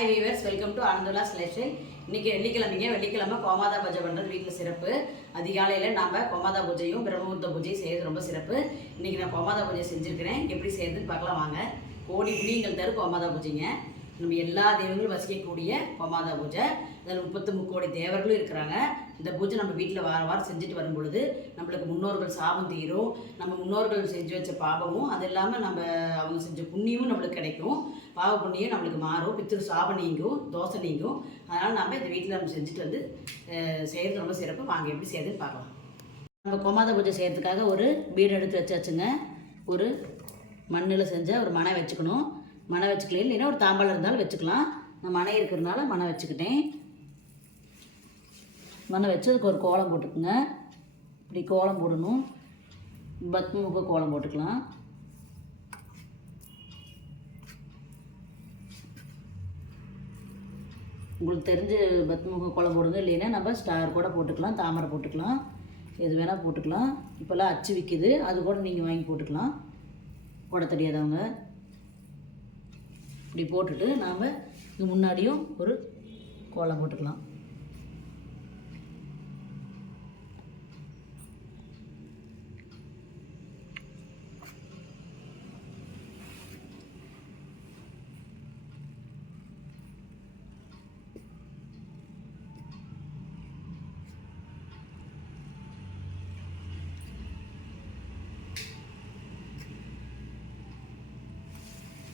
Hi viewers, welcome to ஆனந்தோலாஸ் lifestyle. இன்றைக்கி வெள்ளிக்கிழமை கோமாதா பூஜை பண்ணுறது வீட்டில் சிறப்பு. அதிகாலையில் நாம் கோமாதா பூஜையும் பிரம்மமுகூர்த்த பூஜையும் செய்கிறது ரொம்ப சிறப்பு. இன்றைக்கி நான் கோமாதா பூஜை செஞ்சுருக்கிறேன். எப்படி செய்யறதுன்னு பார்க்கலாம் வாங்க. கோடி புண்ணியங்கள் தரும் கோமாதா பூஜைங்க. நம்ம எல்லா தெய்வங்களும் வசிக்கக்கூடிய கோமாதா பூஜை. அதில் 33 கோடி தேவர்களும் இருக்கிறாங்க. இந்த பூஜை நம்ம வீட்டில் வாரம் செஞ்சுட்டு வரும் பொழுது நம்மளுக்கு முன்னோர்கள் சாபம் தீரும். நம்ம முன்னோர்கள் செஞ்சு வச்ச பாவமும் அது இல்லாமல் நம்ம அவங்க செஞ்ச புண்ணியமும் நம்மளுக்கு கிடைக்கும். பாவ புண்ணியம் நம்மளுக்கு மாறும். பித்திரு சாபம் நீங்கும், தோசை நீங்கும். அதனால் நம்ம இந்த வீட்டில் நம்ம செஞ்சுட்டு வந்து செய்கிறது ரொம்ப சிறப்பு. வாங்க எப்படி செய்யறதுன்னு பார்க்கலாம். நம்ம கோமாதா பூஜை செய்கிறதுக்காக ஒரு பீடு எடுத்து வச்சாச்சுங்க. ஒரு மண்ணில் செஞ்ச ஒரு மனை வச்சுக்கணும். மனை வச்சுக்கலாம், இல்லைன்னா ஒரு தாம்பாளம் இருந்தாலும் வச்சுக்கலாம். நான் மனை இருக்கிறதுனால மனை வச்சுக்கிட்டேன். மனை வச்சு அதுக்கு ஒரு கோலம் போட்டுக்குங்க. இப்படி கோலம் போடணும். பத்மமுக கோலம் போட்டுக்கலாம். உங்களுக்கு தெரிஞ்ச பத்மமுக கோலம் போடுங்க, இல்லைன்னா நம்ம ஸ்டார் கூட போட்டுக்கலாம், தாமரை போட்டுக்கலாம், எது வேணால் போட்டுக்கலாம். இப்போல்லாம் அச்சு விற்கிது, அது கூட நீங்கள் வாங்கி போட்டுக்கலாம். போட தெரியாதவங்க இப்படி போட்டுட்டு நாம் இது முன்னாடியும் ஒரு கோலம் போட்டுக்கலாம்.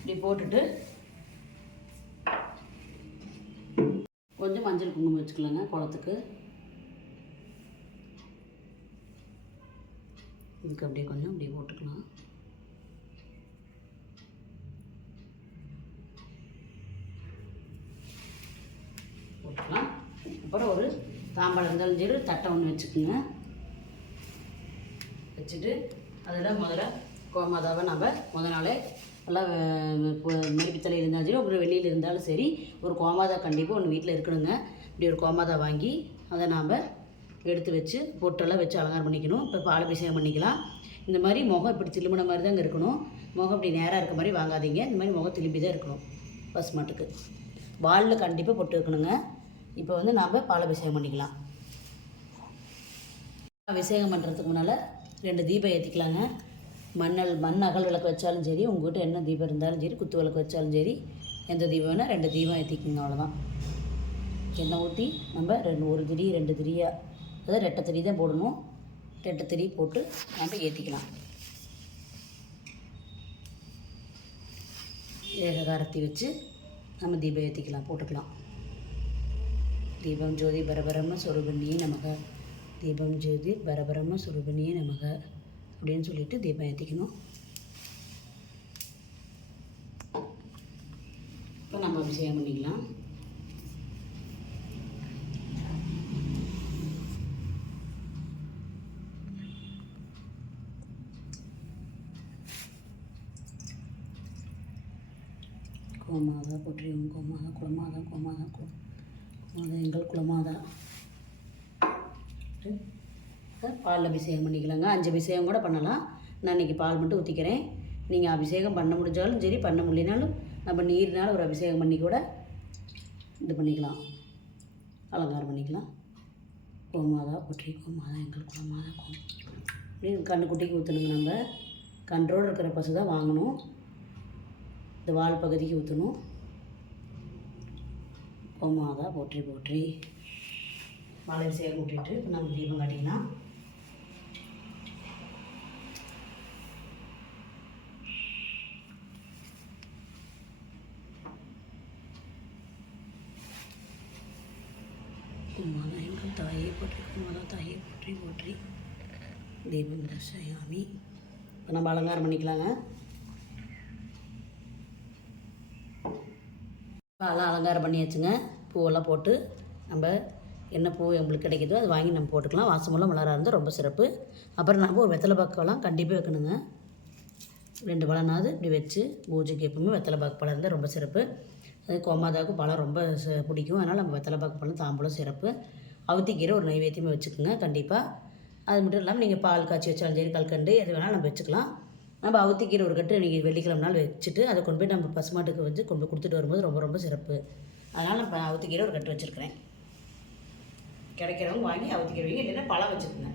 இப்படி போட்டுட்டு கொஞ்சம் மஞ்சள் குங்குமம் வச்சுக்கலாங்க குளத்துக்கு. இதுக்கு அப்படியே கொஞ்சம் இப்படி போட்டுக்கலாம். போட்டுக்கலாம். அப்புறம் ஒரு தாம்பாளம் இருந்தாலும் சரி தட்டை ஒன்று வச்சுக்கோங்க. வச்சுட்டு அதில் முதல்ல கோமாதாவை நம்ம முத நாளே எல்லாம் மரிப்பித்தலை இருந்தாலும் சரி, அப்புறம் வெளியில் இருந்தாலும் சரி, ஒரு கோமாதா கண்டிப்பாக ஒன்று வீட்டில் இருக்கணுங்க. இப்படி ஒரு கோமாதா வாங்கி அதை நாம் எடுத்து வச்சு பொட்டெல்லாம் வச்சு அலங்காரம் பண்ணிக்கணும். இப்போ பாலபிஷேகம் பண்ணிக்கலாம். இந்த மாதிரி முகம் இப்படி திருமண மாதிரி தாங்க இருக்கணும். முகம் இப்படி நேராக இருக்க மாதிரி வாங்காதீங்க. இந்த மாதிரி முகம் திரும்பி தான் இருக்கணும். பசுமாட்டுக்கு வாலில் கண்டிப்பாக பொட்டு இருக்கணுங்க. இப்போ வந்து நாம் பாலபிஷேகம் பண்ணிக்கலாம். அபிஷேகம் பண்ணுறதுக்கு முன்னால் 2 தீபம் ஏற்றிக்கலாங்க. மண் அகல் விளக்கு வச்சாலும் சரி, உங்கள்கிட்ட என்ன தீபம் இருந்தாலும் சரி, குத்து விளக்கு வச்சாலும் சரி, எந்த தீபம் வேணால் 2 தீபம் ஏற்றிக்குங்க. அவ்வளோதான். எண்ணெய் ஊற்றி நம்ம 1 திரி 2 திரியாக, அதாவது 2 திரி தான் போடணும். 2 திரி போட்டு நம்ம ஏற்றிக்கலாம். ஏககாரத்தி வச்சு நம்ம தீபம் ஏற்றிக்கலாம், போட்டுக்கலாம். தீபம் ஜோதி பரபரம சொரூபிணியே நமக, தீபம் ஜோதி பரபரம சொரூபிணியே நமக அப்படின்னு சொல்லிட்டு தீபம் ஏற்றிக்கணும். இப்போ நம்ம அபிஷேகம் பண்ணிக்கலாம். கோமாதா போற்றியும் கோமாதா குலமாதா கோமாதா கோமாதா எங்கள் குலமாதா. பால் அபிஷேகம் பண்ணிக்கலாங்க. 5 அபிஷேகம் கூட பண்ணலாம். நான் இன்றைக்கி பால் மட்டும் ஊற்றிக்கிறேன். நீங்கள் அபிஷேகம் பண்ண முடிஞ்சாலும் சரி, பண்ண முடியலனாலும் நம்ம நீர்னால ஒரு அபிஷேகம் பண்ணி கூட இது பண்ணிக்கலாம், அலங்காரம் பண்ணிக்கலாம். கோமாதா போற்றி கோமாதா எங்கள் குலமாதா அப்படின்னு கண்ணுக்குட்டிக்கு ஊற்றணுங்க. நம்ம கன்றோடு இருக்கிற பசு தான் வாங்கணும். இந்த வால் பகுதிக்கு ஊற்றணும். கோமாதா போற்றி போற்றி பால் அபிஷேகம் ஊட்டிட்டு இப்போ நம்ம தீபம் காட்டிக்கலாம். கோமாதா எங்கள் தாயை போற்றி கோமாதா தாயை போற்றி போற்றி தீபம் தர்ஷயாமி. இப்போ நம்ம அலங்காரம் பண்ணிக்கலாங்க. பாலாம் அலங்காரம் பண்ணியாச்சுங்க. பூவெல்லாம் போட்டு நம்ம என்ன பூ உங்களுக்கு கிடைக்குதோ அது வாங்கி நம்ம போட்டுக்கலாம். வாசமெல்லாம் மலராக இருந்தால் ரொம்ப சிறப்பு. அப்புறம் நம்ம ஒரு வெத்தலை பாக்கெல்லாம் கண்டிப்பாக வைக்கணுங்க. 2 பழனாவது இப்படி வச்சு பூஜைக்கு எப்பவுமே வெத்தலை பாக்கு பழம் இருந்தால் ரொம்ப சிறப்பு. அது கோமாதாவுக்கு பழம் ரொம்ப பிடிக்கும். அதனால் நம்ம வெத்தலை பாக்கு பழம் தாம்பூலம் சிறப்பு. அவுத்திக்கீரை ஒரு நைவேத்தியமாக வச்சுக்கோங்க கண்டிப்பாக. அது மட்டும் இல்லாமல் நீங்கள் பால் காய்ச்சி வச்சாலும் சரி, கல்கண்டு எது வேணாலும் நம்ம வச்சுக்கலாம். நம்ம அவுத்திக்கீரை ஒரு கட்டு நீங்கள் வெள்ளிக்கிழமை நாள் வச்சுட்டு அதை கொண்டு போய் நம்ம பசுமாட்டுக்கு வந்து கொண்டு போய் கொடுத்துட்டு வரும்போது ரொம்ப ரொம்ப சிறப்பு. அதனால் நான் இப்போ அவுத்திக்கீரை ஒரு கட்டு வச்சுருக்கிறேன். கிடைக்கிறவங்க வாங்கி அவுத்திக்கீரை வைங்க, இல்லைன்னா பழம் வச்சுக்கோங்க.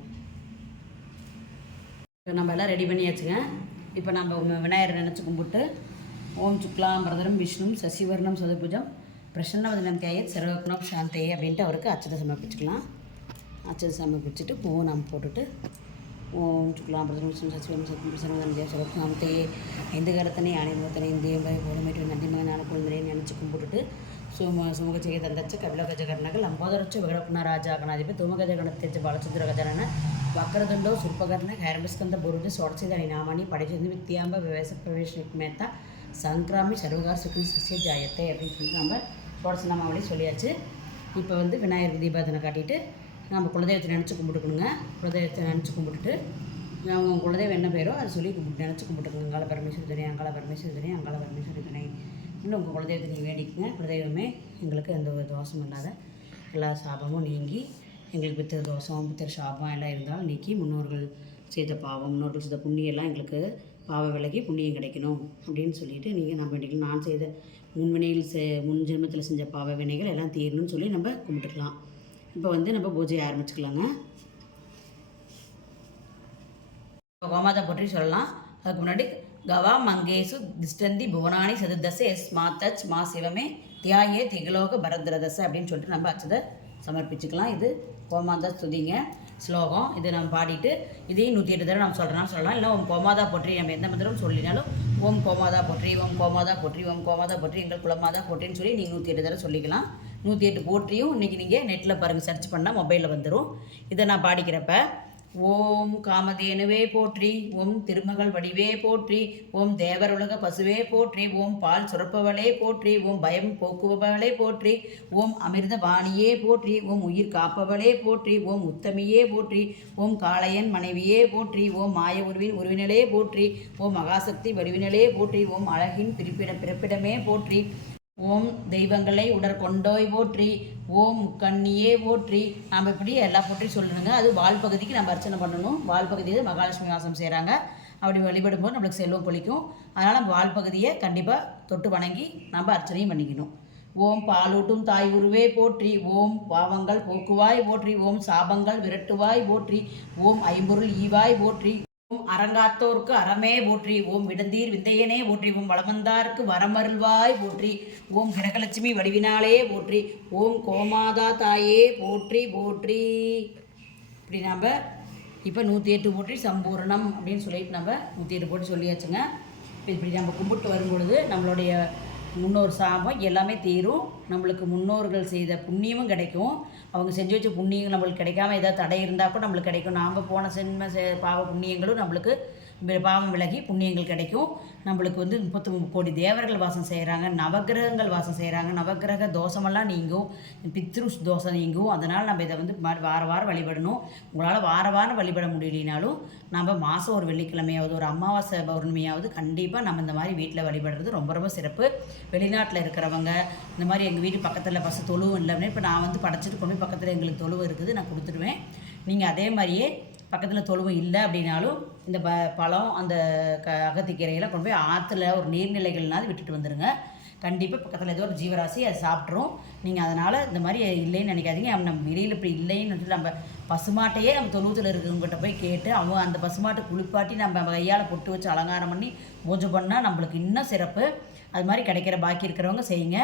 இப்போ நம்ம எல்லாம் ரெடி பண்ணியாச்சுங்க. இப்போ நம்ம விநாயகரை நினச்சி கும்பிட்டு ஓம் சுக்லாம் பிரதரம் விஷ்ணும் சசிவர்ணம் சதுர்புஜம் பிரசன்னவதனம் தியாயத் சர்வக்னம் சாந்தே அப்படின்ட்டு அவருக்கு அச்சதை சமர்ப்பிச்சுக்கலாம். அச்சதை சமர்ப்பிச்சுட்டு பூவை நம்ம போட்டுட்டு ஓம் சுக்லாம் பிரதரம் விஷ்ணு சசிவர்ணம் சதுர்புஜம் பிரசன்னவதனம் தியாயத் சர்வக்னம் சாந்தே ஐந்து கரத்தனை ஆணைமுகத்தனை இந்திய போலமேற்று நந்திமகனான குழந்தையை நினச்சி கும்பிட்டுட்டு சுமுகச்செய்ய தந்தச்ச கபிலகஜ கர்ணக லம்போதரச்ச விகடகுண ராஜா கணாதிபதி துமகஜ கணத்தேஜ பாலச்சந்திர கஜனன வக்கரதுண்டோ சுல்பகர்ண ஹேரம்பஸ்கந்த புருஜ சோடசிதானி நாமானி படைச்சந்து வித்தியாம்ப விவேச பிரவேஷ்மேத்தா சங்கிராமி சர்வகார சுக்ரி சிஷ்ய ஜாயத்தை அப்படின்னு சொல்லி நம்ம சோடச நாமாவளி சொல்லியாச்சு. இப்போ வந்து விநாயகர் தீபாவளி காட்டிட்டு நம்ம குலதெய்வத்தை நினச்சி கும்பிட்டுக்கணுங்க. குலதெய்வத்தை நினச்சி கும்பிட்டுட்டு அவங்க குலதெய்வம் என்ன பேரோ அதை சொல்லி நினச்சி கும்பிட்டுக்கோங்க. அங்காள பரமேஸ்வரி துணை, அங்காள பரமேஸ்வரி துணை, அங்காள பரமேஸ்வரி துணை. இன்னும் உங்கள் குலதெய்வத்தை நீங்கள் வேண்டிக்குங்க. குலதெய்வமே எங்களுக்கு எந்த ஒரு தோஷமும் இல்லாத எல்லா சாபமும் நீங்கி எங்களுக்கு பித்திரு தோஷம் பித்திரு சாபம் எல்லாம் இருந்தாலும் நீக்கி முன்னோர்கள் செய்த பாவம் முன்னோர்கள் செய்த புண்ணியம் எல்லாம் எங்களுக்கு பாவ விலகி புண்ணியம் கிடைக்கணும் அப்படின்னு சொல்லிட்டு நீங்கள் நம்ம வேண்டிக்கலாம். நான் செய்த முன் ஜென்மத்தில் செஞ்ச பாவ வினைகள் எல்லாம் தீரணும்னு சொல்லி நம்ம கும்பிட்டுக்கலாம். இப்போ வந்து நம்ம பூஜையை ஆரம்பிச்சுக்கலாங்க. கோமாதா போற்றி சொல்லலாம். அதுக்கு முன்னாடி கவா மங்கேசு திஷ்டந்தி புவனானி சதுர்தச எஸ் மாத்தச் மா சிவமே தியாயே திகலோக பரத்ரதச அப்படின்னு சொல்லிட்டு நம்ம அச்சதை சமர்ப்பிச்சுக்கலாம். இது கோமாதா ஸ்துதிங்க ஸ்லோகம். இது நம்ம பாடிட்டு இதையும் 108 தடவை நம்ம சொல்லலாம். இல்லை ஓம் கோமாதா போற்றி நம்ம எந்த மந்திரம் சொல்லினாலும் ஓம் கோமாதா போற்றி, ஓம் கோமாதா போற்றி, ஓம் கோமாதா போற்றி, எங்கள் குலமாதா போற்றின்னு சொல்லி நீங்கள் 108 தடவை சொல்லிக்கலாம். 108 போற்றியும் இன்றைக்கி நீங்கள் நெட்டில் பாருங்கள், சர்ச் பண்ணால் மொபைலில் வந்துடும். இதை நான் பாடிக்கிறப்ப ஓம் காமதேனுவே போற்றி, ஓம் திருமகள் வடிவே போற்றி, ஓம் தேவருலக பசுவே போற்றி, ஓம் பால் சுரப்பவளே போற்றி, ஓம் பயம் போக்குபவளே போற்றி, ஓம் அமிர்த வாணியே போற்றி, ஓம் உயிர் காப்பவளே போற்றி, ஓம் உத்தமியே போற்றி, ஓம் காளையன் மனைவியே போற்றி, ஓம் மாய உருவினலே போற்றி, ஓம் மகாசக்தி வடிவினலே போற்றி, ஓம் அழகின் பிறப்பிடமே போற்றி, ஓம் தெய்வங்களை உடற்கொண்டோய் போற்றி, ஓம் முக்கண்ணியே போற்றி. நாம் இப்படி எல்லா போற்றியும் சொல்லணுங்க. அது வால் பகுதிக்கு நம்ம அர்ச்சனை பண்ணணும். வால் பகுதியில் மகாலட்சுமி வாசம் செய்கிறாங்க. அப்படி வழிபடும்போது நம்மளுக்கு செல்வம் பொழிக்கும். அதனால் நம்ம வால் பகுதியை கண்டிப்பாக தொட்டு வணங்கி நம்ம அர்ச்சனையும் பண்ணிக்கணும். ஓம் பாலூட்டும் தாய் உருவே போற்றி, ஓம் பாவங்கள் போக்குவாய் போற்றி, ஓம் சாபங்கள் விரட்டுவாய் போற்றி, ஓம் ஐம்பொருள் ஈவாய் போற்றி, ஓம் அரங்காத்தோர்க்கு அறமே போற்றி, ஓம் விடந்தீர் விந்தையனே போற்றி, ஓம் வளமந்தார்க்கு வரமருள்வாய் போற்றி, ஓம் கிரகலட்சுமி வடிவினாலே போற்றி, ஓம் கோமாதா தாயே போற்றி போற்றி. இப்படி நம்ம இப்போ 108 போற்றி சம்பூர்ணம் அப்படின்னு சொல்லிட்டு நம்ம 108 போற்றி சொல்லியாச்சுங்க. இப்படி நம்ம கும்பிட்டு வரும்பொழுது நம்மளுடைய முன்னோர் சாபம் எல்லாமே தீரும். நம்மளுக்கு முன்னோர்கள் செய்த புண்ணியமும் கிடைக்கும். அவங்க செஞ்சு வச்ச புண்ணியங்கள் நம்மளுக்கு கிடைக்காம ஏதாவது தடை இருந்தால் கூட நம்மளுக்கு கிடைக்கும். நாம் போன சென்ம பாவ புண்ணியங்களும் நம்மளுக்கு பாவம் விலகி புண்ணியங்கள் கிடைக்கும். நம்மளுக்கு வந்து 33 கோடி தேவர்கள் வாசம் செய்கிறாங்க, நவகிரகங்கள் வாசம் செய்கிறாங்க. நவகிரக தோஷமெல்லாம் நீங்கும், பித்ரு தோஷம் நீங்கும். அதனால் நம்ம இதை வந்து வாரம் வழிபடணும். உங்களால் வாரம் வழிபட முடியலினாலும் நம்ம மாதம் ஒரு வெள்ளிக்கிழமையாவது ஒரு அமாவாசை பௌர்ணமியாவது கண்டிப்பாக நம்ம இந்த மாதிரி வீட்டில் வழிபடுறது ரொம்ப ரொம்ப சிறப்பு. வெளிநாட்டில் இருக்கிறவங்க இந்த மாதிரி எங்கள் வீட்டு பக்கத்தில் பசு தொழுவும் இல்லைன்னு இப்போ நான் வந்து படைச்சிட்டு கொண்டு போய் பக்கத்தில் எங்களுக்கு தொழுவு இருக்குது, நான் கொடுத்துடுவேன். நீங்கள் அதே மாதிரியே பக்கத்தில் தொழுவும் இல்லை அப்படின்னாலும் இந்த பழம் அந்த அகத்திக்கீரையெல்லாம் கொண்டு போய் ஆற்றுல ஒரு நீர்நிலைகள்னாலும் விட்டுட்டு வந்துடுங்க. கண்டிப்பாக பக்கத்தில் ஏதோ ஒரு ஜீவராசி அதை சாப்பிட்ரும். நீங்கள் அதனால் இந்த மாதிரி இல்லைன்னு நினைக்காதீங்க. நம்ம வெளியில் இப்படி இல்லைன்னு சொல்லி நம்ம பசுமாட்டையே நம்ம தொழுவத்தில் இருக்கிறவங்ககிட்ட போய் கேட்டு அவங்க அந்த பசுமாட்டை குளிப்பாட்டி நம்ம கையால் பொட்டு வச்சு அலங்காரம் பண்ணி பூஜை பண்ணால் நம்மளுக்கு இன்னும் சிறப்பு. அது மாதிரி கிடைக்கிற பாக்கி இருக்கிறவங்க செய்யுங்க.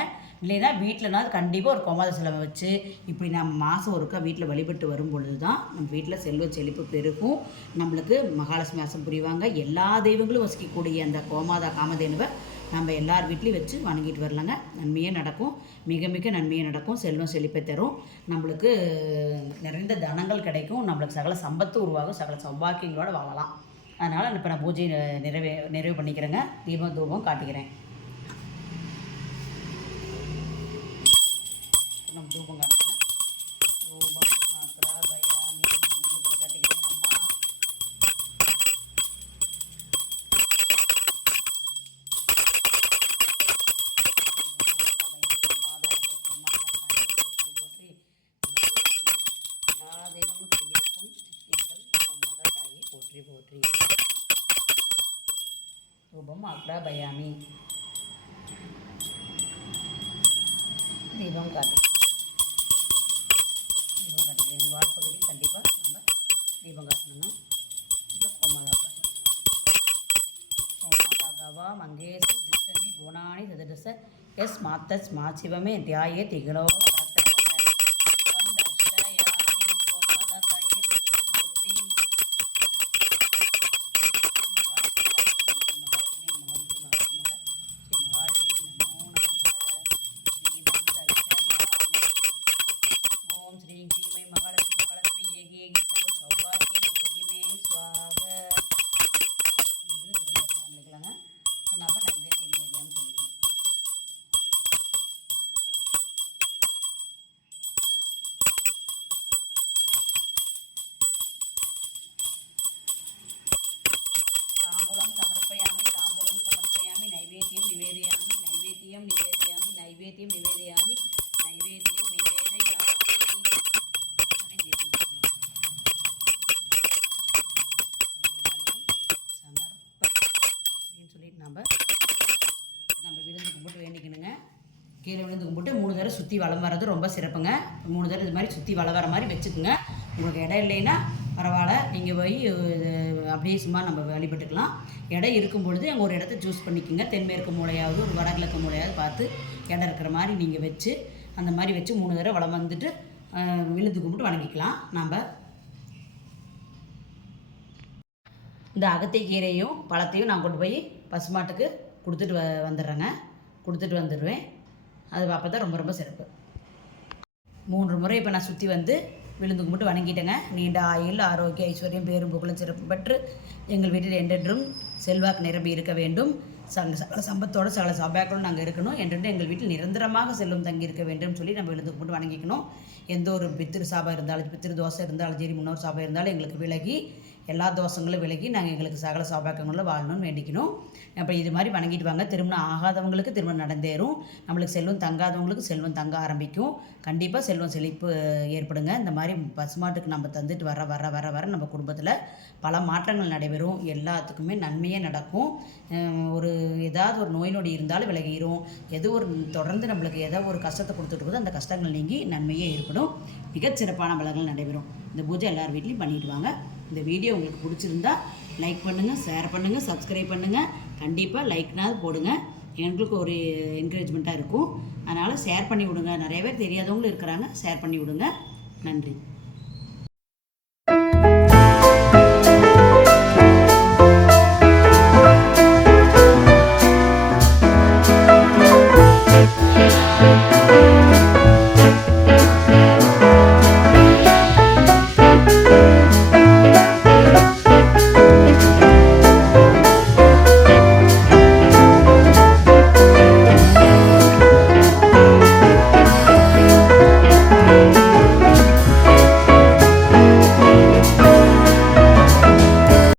இல்லைன்னா வீட்டிலனா கண்டிப்பாக ஒரு கோமாத செலவை வச்சு இப்படி நம்ம மாதம் ஒருக்கா வீட்டில் வழிபட்டு வரும் பொழுது தான் நம்ம வீட்டில் செல்வ செழிப்பு பெருகும். நம்மளுக்கு மகாலட்சுமி வாசம் புரிவாங்க. எல்லா தெய்வங்களும் வசிக்கக்கூடிய அந்த கோமாதா காமதேனுவை நம்ம எல்லார் வீட்லேயும் வச்சு வணங்கிட்டு வரலாங்க. நன்மையே நடக்கும், மிக மிக நன்மையே நடக்கும். செல்வம் செழிப்பை தரும், நம்மளுக்கு நிறைந்த தனங்கள் கிடைக்கும், நம்மளுக்கு சகல சம்பத்து உருவாகும், சகல சௌபாக்கியங்களோடு வாழலாம். அதனால் இப்போ நான் பூஜையை நிறைவு பண்ணிக்கிறேங்க. தீபம் தூபம் காட்டுகிறேன். நம்ம தூபம் காட்டுறேன். தூபம் பிராபயாமி ஊற்றி காட்டுகிறேன். அம்மா எல்லா தெய்வங்களும் குடியிருக்கும் எங்கள் மாதா தாயை போற்றி போற்றி. தூபம் அக்ராபயாமி. தீபம் காட்டுறேன். வால்பகுதி கண்டிப்பாக நம்ம தீபம் காட்டணுங்க. இப்போ கோமாதா காட்டணும். கோமாதா கவா மங்கேசு திஷ்டந்தி புவனானி சதுரச எஸ் மாத்தஸ் மா சிவமே தியாயே திகழோ नैवेद्यं निवेदयामि அப்படின்னு சொல்லிட்டு நம்ம விழுந்து கும்பிட்டு வேண்டிக்கணுங்க. கீழே விழுந்து கும்பிட்டு 3 தடவை சுற்றி வலம் வர்றது ரொம்ப சிறப்புங்க. 3 தடவை இது மாதிரி சுற்றி வலம் வர மாதிரி வச்சுக்கோங்க. உங்களுக்கு இடம் இல்லைன்னா பரவாயில்ல, நீங்கள் போய் அப்படியே சும்மா நம்ம வழிபட்டுக்கலாம். இடம் இருக்கும் பொழுது அங்கே ஒரு இடத்த சூஸ் பண்ணிக்கோங்க. தென்மேற்கு மூலையாவது ஒரு வடகிழக்கு மூலையாவது பார்த்து இடம் இருக்கிற மாதிரி நீங்கள் வச்சு அந்த மாதிரி வச்சு 3 தடவை வலம் வந்துட்டு விழுந்து கும்பிட்டு வணங்கிக்கலாம். நாம் இந்த அகத்தை கீரையும் பழத்தையும் நான் கொண்டு போய் பசுமாட்டுக்கு கொடுத்துட்டு வந்துடுறேங்க. கொடுத்துட்டு வந்துடுவேன். அது அப்போ தான் ரொம்ப ரொம்ப சிறப்பு. 3 முறை இப்போ நான் சுற்றி வந்து விழுந்து கும்பிட்டு வணங்கிட்டேங்க. நீண்ட ஆயுள், ஆரோக்கிய, ஐஸ்வர்யம், பேரும் புகழும் சிறப்பு பெற்று எங்கள் வீட்டில் என்றென்றும் செல்வாக்கு நிரம்பி இருக்க வேண்டும். சகல சம்பத்தோடு சகல சௌபாக்கியோடு நாங்கள் இருக்கணும். என்றென்று எங்கள் வீட்டில் நிரந்தரமாக செல்வம் தங்கி இருக்க வேண்டும் சொல்லி நம்ம விழுந்து கும்பிட்டு வணங்கிக்கணும். எந்த ஒரு பித்திரு சாபம் இருந்தாலும், பித்திரு தோசை இருந்தாலும் சரி, முன்னோர் சாபம் இருந்தாலும் எங்களுக்கு விலகி, எல்லா தோஷங்களும் விலகி நாங்கள் எங்களுக்கு சகல சௌபாக்கியங்களில் வாழணும்னு வேண்டிக்கணும். அப்போ இது மாதிரி வணங்கிட்டு வாங்க. திருமணம் ஆகாதவங்களுக்கு திருமணம் நடந்தேறும். நம்மளுக்கு செல்வம் தங்காதவங்களுக்கு செல்வம் தங்க ஆரம்பிக்கும். கண்டிப்பாக செல்வம் செழிப்பு ஏற்படுங்க. இந்த மாதிரி பசுமாட்டுக்கு நம்ம தந்துட்டு வர வர வர வர நம்ம குடும்பத்தில் பல மாற்றங்கள் நடைபெறும். எல்லாத்துக்குமே நன்மையே நடக்கும். ஏதாவது ஒரு நோய் நொடி இருந்தாலும் விலகிடும். தொடர்ந்து நம்மளுக்கு ஏதோ ஒரு கஷ்டத்தை கொடுத்துட்டு போது அந்த கஷ்டங்கள் நீங்கி நன்மையே ஏற்படும். மிகச்சிறப்பான பலன்கள் நடைபெறும். இந்த பூஜை எல்லார் வீட்லேயும் பண்ணிட்டு வாங்க. இந்த வீடியோ உங்களுக்கு பிடிச்சிருந்தா லைக் பண்ணுங்கள், ஷேர் பண்ணுங்கள், சப்ஸ்கிரைப் பண்ணுங்கள். கண்டிப்பாக லைக்னாவது போடுங்க. எங்களுக்கு ஒரு என்கரேஜ்மெண்ட்டாக இருக்கும். அதனால் ஷேர் பண்ணி விடுங்க. நிறைய பேர் தெரியாதவங்களும் இருக்கிறாங்க. ஷேர் பண்ணி விடுங்க. நன்றி.